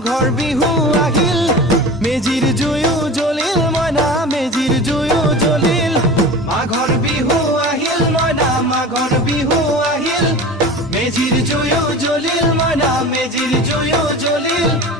মাঘৰ বিহু আহিল মেজিৰ জুয়ো জ্বলিল মইনা মেজিৰ জুয়ো জ্বলিল মাঘৰ বিহু আহিল মইনা মাঘৰ বিহু আহিল মেজিৰ জুয়ো জ্বলিল মইনা মেজিৰ জুয়ো জ্বলিল